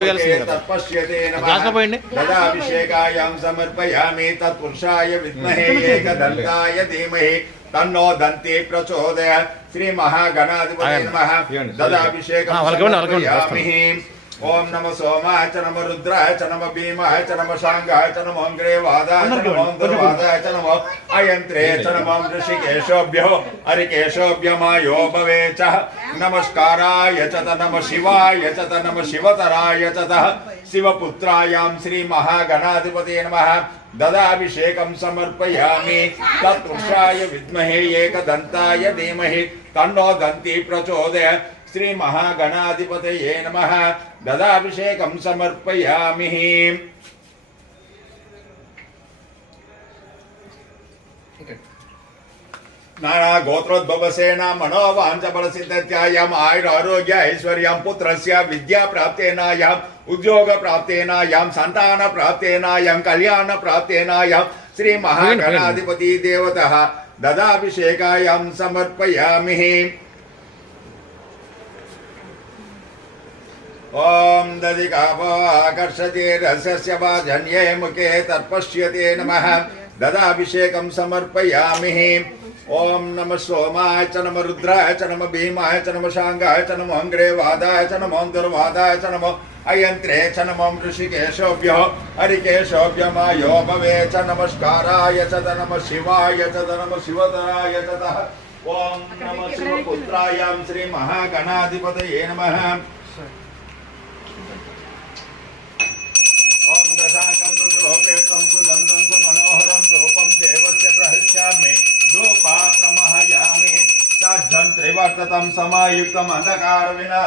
तत्पश्यते ददाभिषेकायां समर्पयामि तत्पुरुषाय विद्महे एकदन्ताय धीमहि तन्नो दन्ति प्रचोदयात् श्री महागणाधिपतये नमः ददाभिषेकं समर्पयामि ओम नमः सोमाय च नमः रुद्राय च नमः भीमाय च नमः शांगाय च नमः अग्रेवादाय च नमः दुर्वादाय च नमः अयंत्रे च नमः ऋषिकेशोभ्यो हरिकेशोभ्यमायो भवे च नमस्काराय च नमः शिवाय च नमः शिवतराय च शिवपुत्रायां श्री महागणाधिपतये नमः ददाभिषेकं समर्पयामि तत्पुरुषाय विद्महे एकदन्ताय धीमहि तन्नो दन्ति प्रचोदयात् श्री महागणाधिपतये नमः ददाभिषेकं समर्पयामि नाना गोत्रोद्भवसेन मनोवाञ्छबलसिद्ध्ययम् आयुरारोग्य ऐश्वर्यं पुत्रस्य विद्या प्राप्तेनायम् उद्योग प्राप्तेनायम् संतान प्राप्तेनायम् कल्याण प्राप्तेनायम् श्री महागणाधिपति देवतः ददाभिषेकायां समर्पयामि ओम दधिकावाकर्षते रसस्य वाजन्ये मुखे तत्पश्यते नमः ददाभिषेकं समर्पयामि ओम नमः सोमाय च नमः रुद्राय च नमः भीमाय च नमः शांगाय च नमः अग्रेवादाय च नमः दुर्वादाय च नमः अयंत्रे च नमः ऋषिकेशोभ्यो हरिकेशोभ्यमायो भवे च नमस्काराय च नमः शिवाय च नमः शिवतराय च ओम नमः शिवपुत्रायां श्री महागणाधिपतये नमः ओम दशांगं रुद्रोपेतं सुगन्धं सुमनोहरं धूपं देवस्य प्रहस्यामि धूपा प्रमहयामि साज्झं त्रिवर्ततं समायुक्तम् अंधकार विना